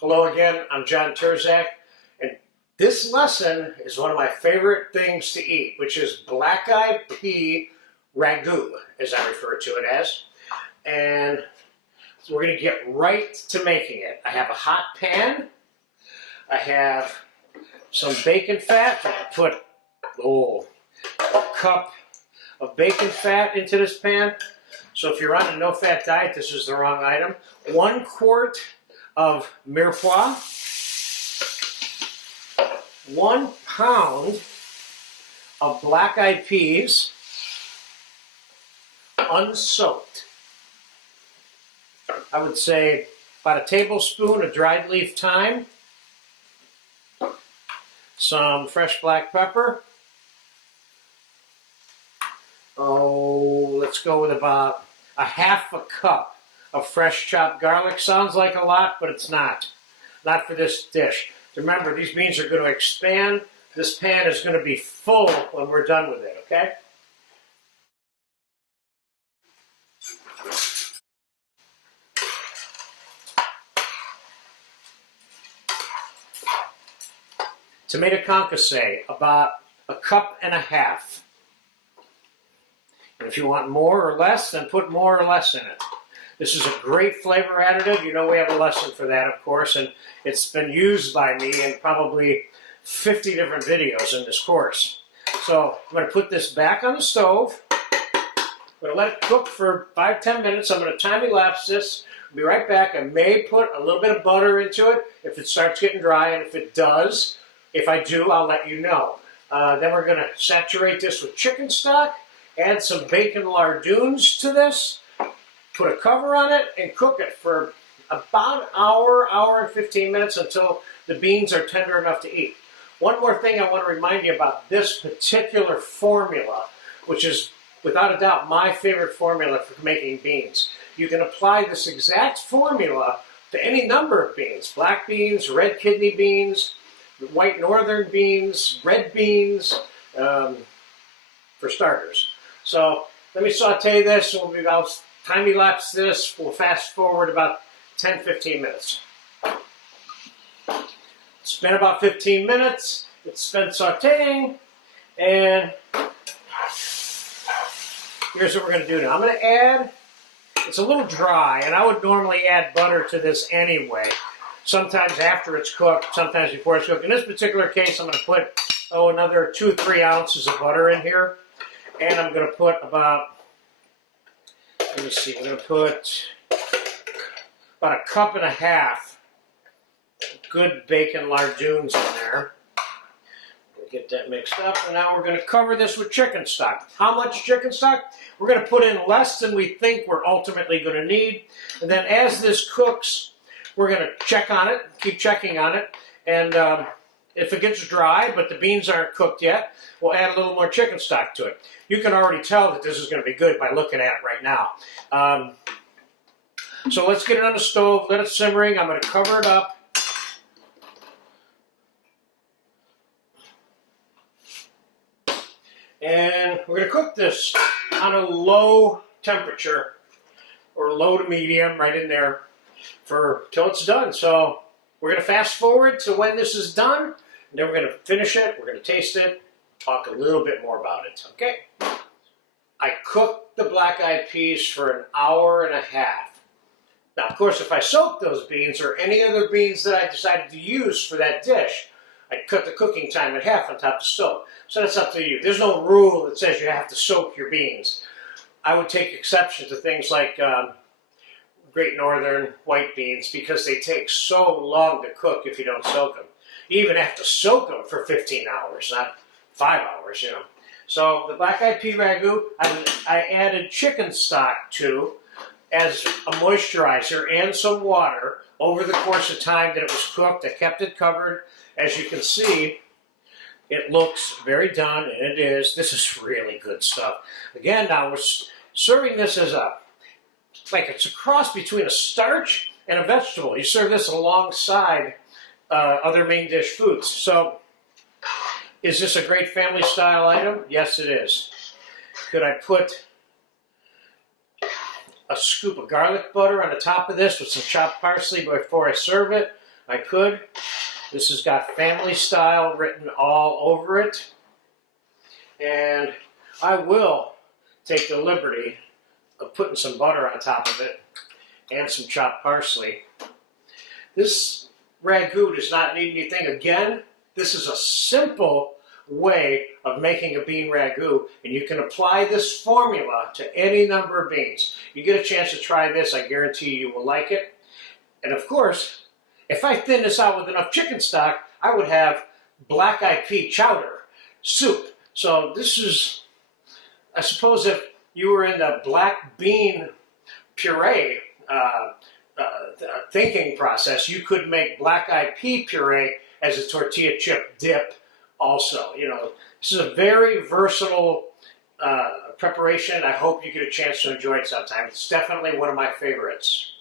Hello again, I'm John Terzak, and this lesson is one of my favorite things to eat, which is black-eyed pea ragout, as I refer to it as. And so we're going to get right to making it. I have a hot pan. I have some bacon fat. I'm going to put a cup of bacon fat into this pan. So if you're on a no-fat diet, this is the wrong item. 1 quart of mirepoix, 1 pound of black-eyed peas, unsoaked. I would say about a tablespoon of dried leaf thyme, some fresh black pepper. Let's go with about a half a cup of fresh chopped garlic. Sounds like a lot, but it's not. Not for this dish. Remember, these beans are going to expand. This pan is going to be full when we're done with it, okay? Tomato concasse, about a cup and a half. And if you want more or less, then put more or less in it. This is a great flavor additive. You know we have a lesson for that, of course, and it's been used by me in probably 50 different videos in this course. So I'm going to put this back on the stove. I'm going to let it cook for 5-10 minutes. I'm going to time-elapse this. I'll be right back. I may put a little bit of butter into it if it starts getting dry, and if it does, if I do, I'll let you know. Then we're going to saturate this with chicken stock, add some bacon lardoons to this, put a cover on it, and cook it for about an hour, hour and 15 minutes until the beans are tender enough to eat. One more thing I want to remind you about this particular formula, which is without a doubt my favorite formula for making beans. You can apply this exact formula to any number of beans: black beans, red kidney beans, white northern beans, red beans, for starters. So let me saute this, and I'll time-elapse this. We'll fast forward about 10-15 minutes. It's been about 15 minutes. It's been sauteing, and here's what we're going to do now. I'm going to add, it's a little dry, and I would normally add butter to this anyway. Sometimes after it's cooked, sometimes before it's cooked. In this particular case, I'm going to put, another 2 or 3 ounces of butter in here. And I'm going to put about, let me see, I'm going to put about a cup and a half good bacon lardoons in there. We'll get that mixed up, and now we're going to cover this with chicken stock. How much chicken stock? We're going to put in less than we think we're ultimately going to need. And then as this cooks, we're going to check on it, keep checking on it, and if it gets dry, but the beans aren't cooked yet, we'll add a little more chicken stock to it. You can already tell that this is going to be good by looking at it right now. So let's get it on the stove, let it simmering. I'm going to cover it up. And we're going to cook this on a low temperature, or low to medium, right in there, till it's done. So we're going to fast forward to when this is done, and then we're going to finish it, we're going to taste it, talk a little bit more about it, okay? I cooked the black-eyed peas for an hour and a half. Now, of course, if I soak those beans or any other beans that I decided to use for that dish, I'd cut the cooking time in half on top of the stove. So that's up to you. There's no rule that says you have to soak your beans. I would take exception to things like Great Northern white beans because they take so long to cook if you don't soak them. You even have to soak them for 15 hours, not 5 hours, you know. So the black-eyed pea ragout, I added chicken stock to as a moisturizer and some water over the course of time that it was cooked. I kept it covered. As you can see, it looks very done, and it is. This is really good stuff. Again, now we're serving this as it's a cross between a starch and a vegetable. You serve this alongside other main dish foods. So, is this a great family style item? Yes, it is. Could I put a scoop of garlic butter on the top of this with some chopped parsley before I serve it? I could. This has got family style written all over it. And I will take the liberty of putting some butter on top of it and some chopped parsley. This ragout does not need anything. Again, this is a simple way of making a bean ragout, and you can apply this formula to any number of beans. You get a chance to try this, I guarantee you will like it. And of course, if I thin this out with enough chicken stock, I would have black-eyed pea chowder soup. So this is, I suppose if you were in the black bean puree thinking process, you could make black-eyed pea puree as a tortilla chip dip also. You know, this is a very versatile preparation. I hope you get a chance to enjoy it sometime. It's definitely one of my favorites.